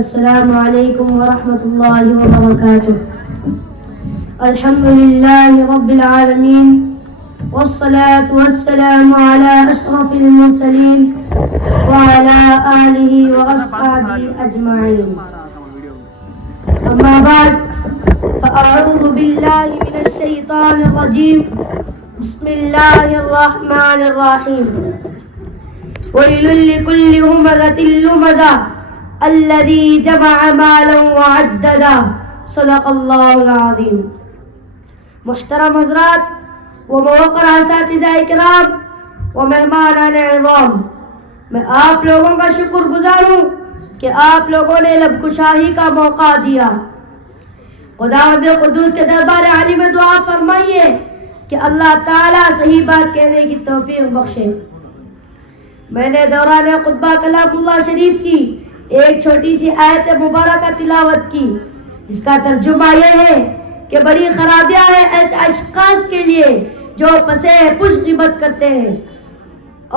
السلام علیکم ورحمۃ اللہ وبرکاتہ. الحمد للہ رب العالمین والصلاة والسلام على اشرف المرسلین وعلى آلہ واصحابہ اجمعین. اما بعد فاعوذ باللہ من الشیطان الرجیم. بسم اللہ الرحمن الرحیم. ویل لکل ہمزۃ لمزہ الذي جمع مالا وعددا. صدق اللہ العظیم. محترم حضرات و موقر اساتذہ کرام و مہمانان عظام، میں آپ لوگوں کا شکر گزار ہوں کہ آپ لوگوں نے لب کشاہی کا موقع دیا. خداوند قدوس کے دربار عالی میں دعا فرمائیے کہ اللہ تعالیٰ صحیح بات کہنے کی توفیق بخشے. میں نے دوران خطبہ کلام اللہ شریف کی ایک چھوٹی سی آیت مبارکہ تلاوت کی، جس کا ترجمہ یہ ہے کہ بڑی خرابیاں ہیں ایسے اشخاص کے لیے جو پسے پش غیبت کرتے ہیں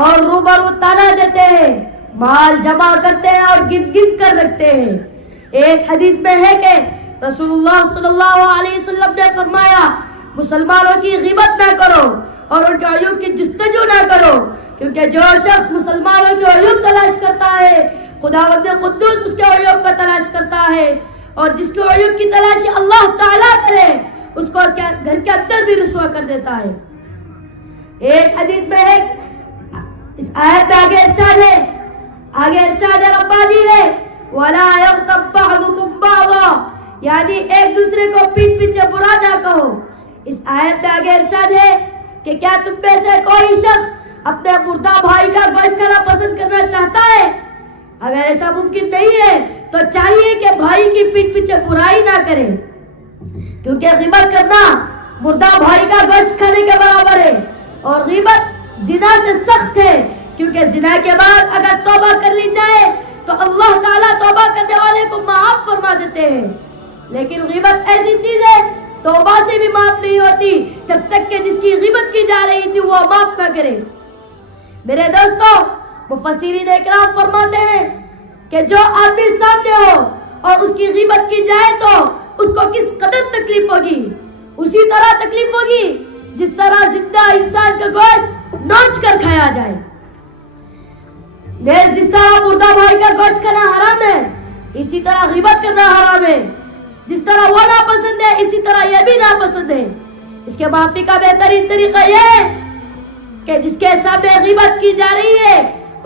اور روبرو تانا دیتے ہیں، مال جمع کرتے ہیں اور گن گن کر رکھتے ہیں. ایک حدیث میں ہے کہ رسول اللہ صلی اللہ علیہ وسلم نے فرمایا، مسلمانوں کی غیبت نہ کرو اور ان کے عیوب کی جستجو نہ کرو، کیونکہ جو شخص مسلمانوں کے عیوب تلاش کرتا ہے خداوند قدوس اس کے عیوب کا تلاش کرتا ہے، اور جس کے عیوب کی تلاشی اللہ تعالیٰ کرے اس کو اس کے گھر کے اندر بھی رسوا کر دیتا ہے. ایک حدیث میں ہے، اس آیت میں آگے ارشاد ربانی ہے وَلَا يَغْتَبْ بَعْضُكُمْ بَعْضًا، یعنی ایک دوسرے کو پیٹھ پیچھے برا نہ کہو. اس آیت میں آگے ارشاد ہے کہ کیا تم میں سے کوئی شخص اپنے مردہ بھائی کا گوشت کھانا پسند کرنا چاہتا ہے؟ اگر ایسا ممکن نہیں ہے تو چاہیے کہ بھائی کی پیٹھ پیچھے برائی نہ کرے، کیونکہ غیبت کرنا مردہ بھائی کا گوشت کھانے کے برابر ہے، اور غیبت زنا سے سخت ہے، کیونکہ زنا کے بعد اگر توبہ کر لی جائے تو اللہ تعالیٰ توبہ کرنے والے کو معاف فرما دیتے ہیں. لیکن غیبت ایسی چیز ہے توبہ سے بھی معاف نہیں ہوتی جب تک کہ جس کی غیبت کی جا رہی تھی وہ معاف نہ کرے. میرے دوستو، مفسرین اکرام فرماتے ہیں کہ جو آدمی سامنے ہو اور اس کی غیبت کی جائے تو اس کو کس قدر تکلیف ہوگی، اسی طرح تکلیف ہوگی جس طرح زندہ انسان کا گوشت نوچ کر کھایا جائے. جس طرح مردہ بھائی کا گوشت کھانا حرام ہے، اسی طرح غیبت کرنا حرام ہے. جس طرح وہ ناپسند ہے اسی طرح یہ بھی ناپسند ہے. اس کے معافی کا بہترین طریقہ یہ ہے کہ جس کے سامنے غیبت کی جا رہی ہے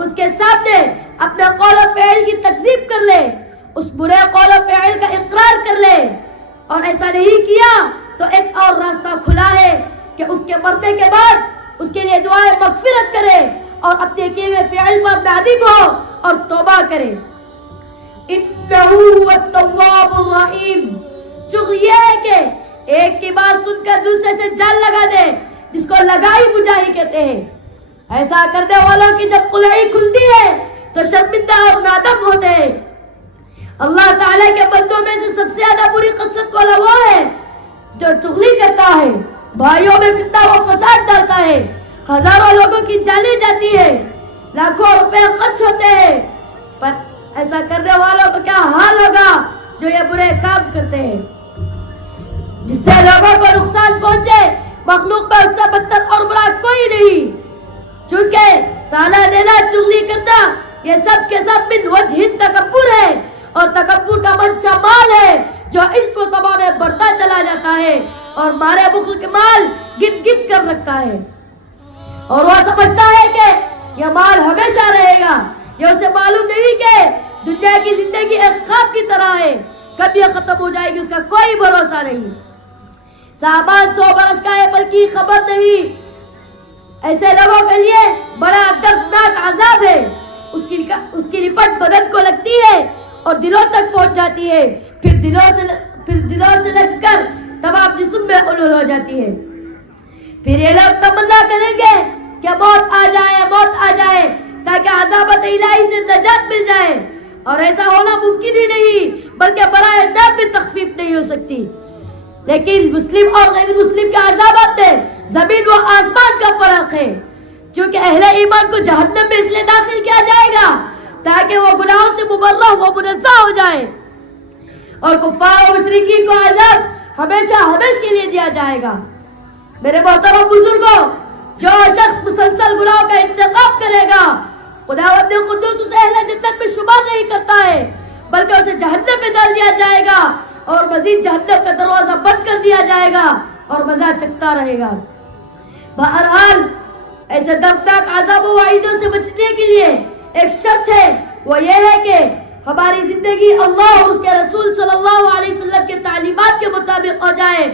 اس کے سامنے اپنے قول و فعل کی تکذیب کر لے، اس برے قول و فعل کا اقرار کر لے. اور ایسا نہیں کیا تو ایک اور راستہ کھلا ہے کہ اس کے مرنے کے بعد اس کے لیے دعائے مغفرت کرے اور اپنے کیے ہوئے فعل پر نادم ہو اور توبہ کرے. انہ هو التواب الرحیم. چغ یہ ہے کہ ایک کی بات سن کر دوسرے سے جان لگا دے، جس کو لگائی بجائی کہتے ہیں. ایسا کرنے والوں کی جب قلعی کھلتی ہے تو شرمندہ اور نادم ہوتے ہیں. اللہ تعالیٰ کے بندوں میں سے سب سے زیادہ بری خصلت والا وہ ہے جو چغلی کرتا ہے، بھائیوں میں فتنہ و فساد ڈالتا ہے، ہزاروں لوگوں کی جانیں جاتی ہے، لاکھوں روپے خرچ ہوتے ہیں. پر ایسا کرنے والوں کا کیا حال ہوگا جو یہ برے کام کرتے ہیں، جس سے لوگوں کو نقصان پہنچے. مخلوق میں اس سے بدتر اور برا کوئی نہیں، چونکہ تانا دینا، چغلی کرنا یہ سب کے سب من وجہ تکبر ہے، اور تکبر کا منشا مال ہے جو اس و تباہ میں بڑھتا چلا جاتا ہے اور مارے بخل کے مال گن گن کر رکھتا ہے. اور وہ سمجھتا ہے کہ یہ مال ہمیشہ رہے گا. یہ اسے معلوم نہیں کہ دنیا کی زندگی ایک خواب کی طرح ہے، کب یہ ختم ہو جائے گی اس کا کوئی بھروسہ نہیں. سامان 100 برس کا ہے پر کی خبر نہیں. ایسے لوگوں کے لیے بڑا دردناک عذاب ہے. اس کی رپٹ بدن کو لگتی ہے اور دلوں تک پہنچ جاتی ہے، پھر دلوں سے لگ کر تمام جسم میں علول ہو جاتی ہے. پھر یہ لوگ تمنا کریں گے کہ موت آ جائے تاکہ عذابت الہی سے نجات مل جائے، اور ایسا ہونا ممکن ہی نہیں، بلکہ برائے نام بھی تخفیف نہیں ہو سکتی. لیکن مسلم اور غیر مسلم کے عذابات میں زمین و آسمان کا فرق ہے. چونکہ اہل ایمان کو جہنم میں اس لیے داخل کیا جائے گا تاکہ وہ گناہوں سے مبرہ و منزہ ہو جائے. اور کفار و مشرکین کو عذاب ہمیشہ ہمیشہ کے لیے دیا جائے گا. میرے محترم بزرگوں، جو شخص مسلسل گناہوں کا انتخاب کرے گا خداوند قدوس اسے اہل جنت میں شمار نہیں کرتا ہے، بلکہ اسے جہنم میں ڈال دیا جائے گا اور مزید جہنم کا دروازہ بند کر دیا جائے گا اور مزہ چکھتا رہے گا. بہرحال ایسے دردناک عذاب و وعیدوں سے بچنے کے لیے ایک شرط ہے، وہ یہ ہے کہ ہماری زندگی اللہ اور اس کے رسول صلی اللہ علیہ وسلم کے تعلیمات کے مطابق ہو جائے،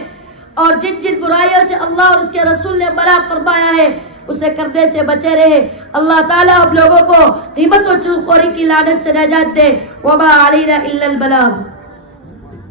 اور جن جن برائیوں سے اللہ اور اس کے رسول نے منع فرمایا ہے اسے کرنے سے بچے رہے. اللہ تعالیٰ ہم لوگوں کو غیبت و چغلخوری کی لعنت سے نجات دے. وما علینا الا البلاغ.